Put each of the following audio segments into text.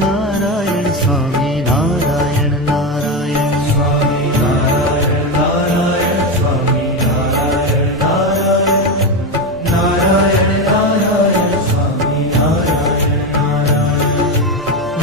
Narayan Swami Narayan Narayan Swami Narayan Narayan Swami Narayan Narayan Narayan Swami Narayan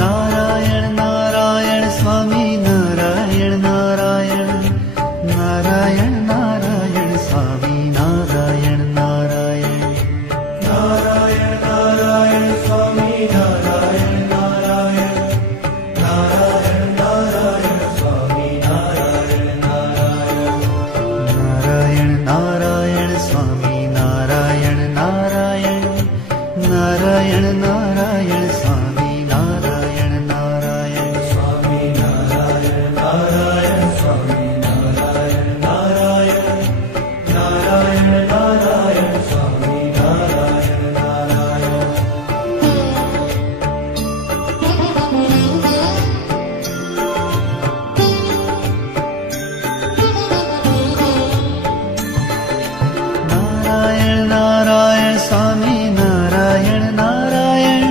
Narayan Narayan Swami Narayan Narayan Narayan Narayan Swami Narayan Narayan Narayan Narayan Swami Narayan Narayan Narayan Narayan Swami Narayan Narayan Narayan Swami Narayan Narayan Narayan Narayan Swami Narayan Narayan Swami Narayan Narayan Swami Narayan Narayan Narayan Narayan Swami Narayan Narayan Narayan Narayan Swami Narayan Narayan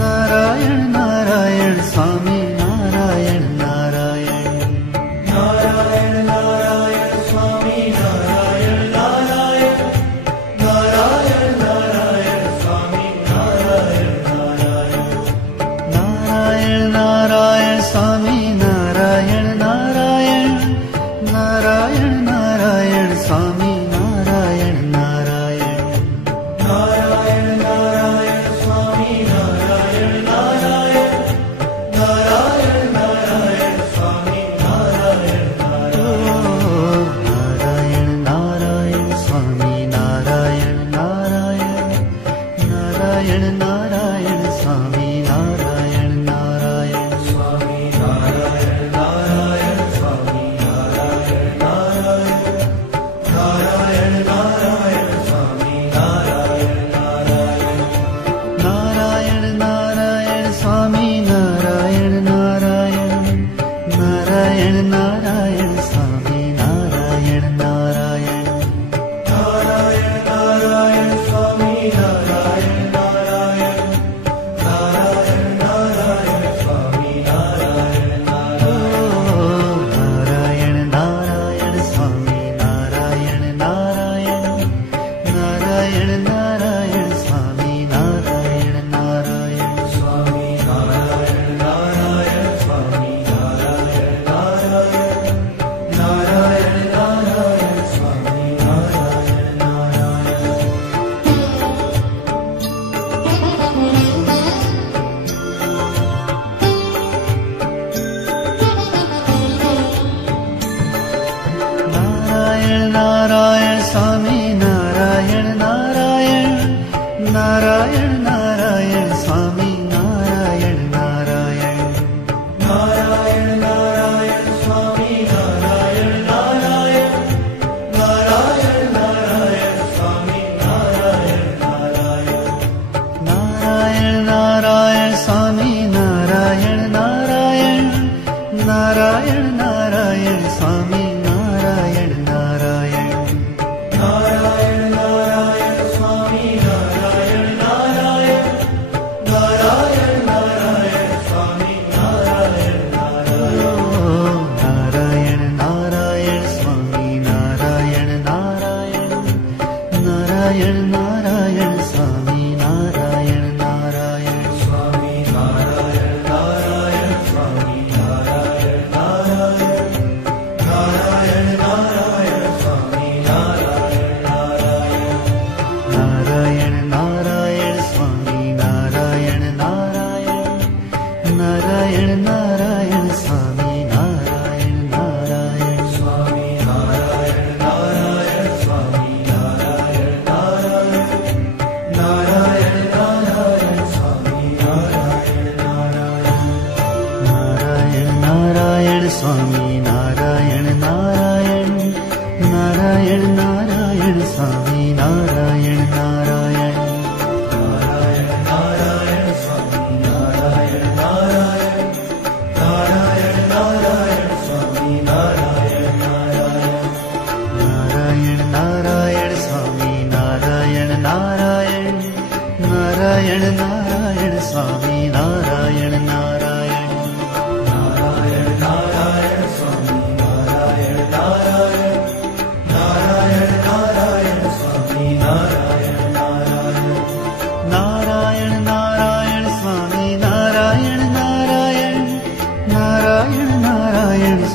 Narayan Narayan Swami Narayan Narayan Narayan Narayan Swami Narayan Narayan Narayan Narayan Swami Narayan Narayan Narayan Narayan Swami Narayan Narayan Narayan Narayan Swami Narayan Narayan Narayan Narayan Swami Narayan Narayan Narayan Narayan Swami Narayan Narayan Narayan Swami Narayan Narayan Narayan Narayan Swami Narayan Narayan Swami Narayan Narayan Swami Narayan Narayan Narayan Narayan Swami Narayan Narayan Narayan Narayan Swami Narayan Narayan Narayan Narayan Swami Narayan Narayan Narayan Narayan Swami Narayan Narayan Narayan Narayan Swami Narayan Narayan Narayan Swami Narayan Narayan Narayan Narayan Swami Narayan Narayan Swami Narayan Narayan Swami Narayan Narayan Narayan Narayan Swami Narayan Narayan Narayan Narayan Swami Narayan Narayan Narayan Narayan Swami Narayan Narayan Narayan Narayan Swami Narayan Narayan Narayan Narayan Swami Narayan Narayan Narayan Narayan Swami Narayan Narayan Narayan Narayan Swami Narayan Narayan Narayan Narayan Swami Narayan Narayan Narayan Narayan Swami Narayan Narayan Narayan Swami Narayan Narayan Narayan Narayan Swami Narayan Narayan Swami Narayan Narayan Swami Narayan Narayan Narayan Narayan Swami Narayan Narayan Narayan Narayan Swami Narayan Narayan Narayan Narayan Swami Narayan Narayan Swami Narayan Narayan Swami Narayan Narayan Narayan Narayan Swami Narayan Narayan Narayan Narayan Swami Narayan Narayan Narayan Narayan Swami Narayan Narayan Narayan Narayan Swami Narayan Narayan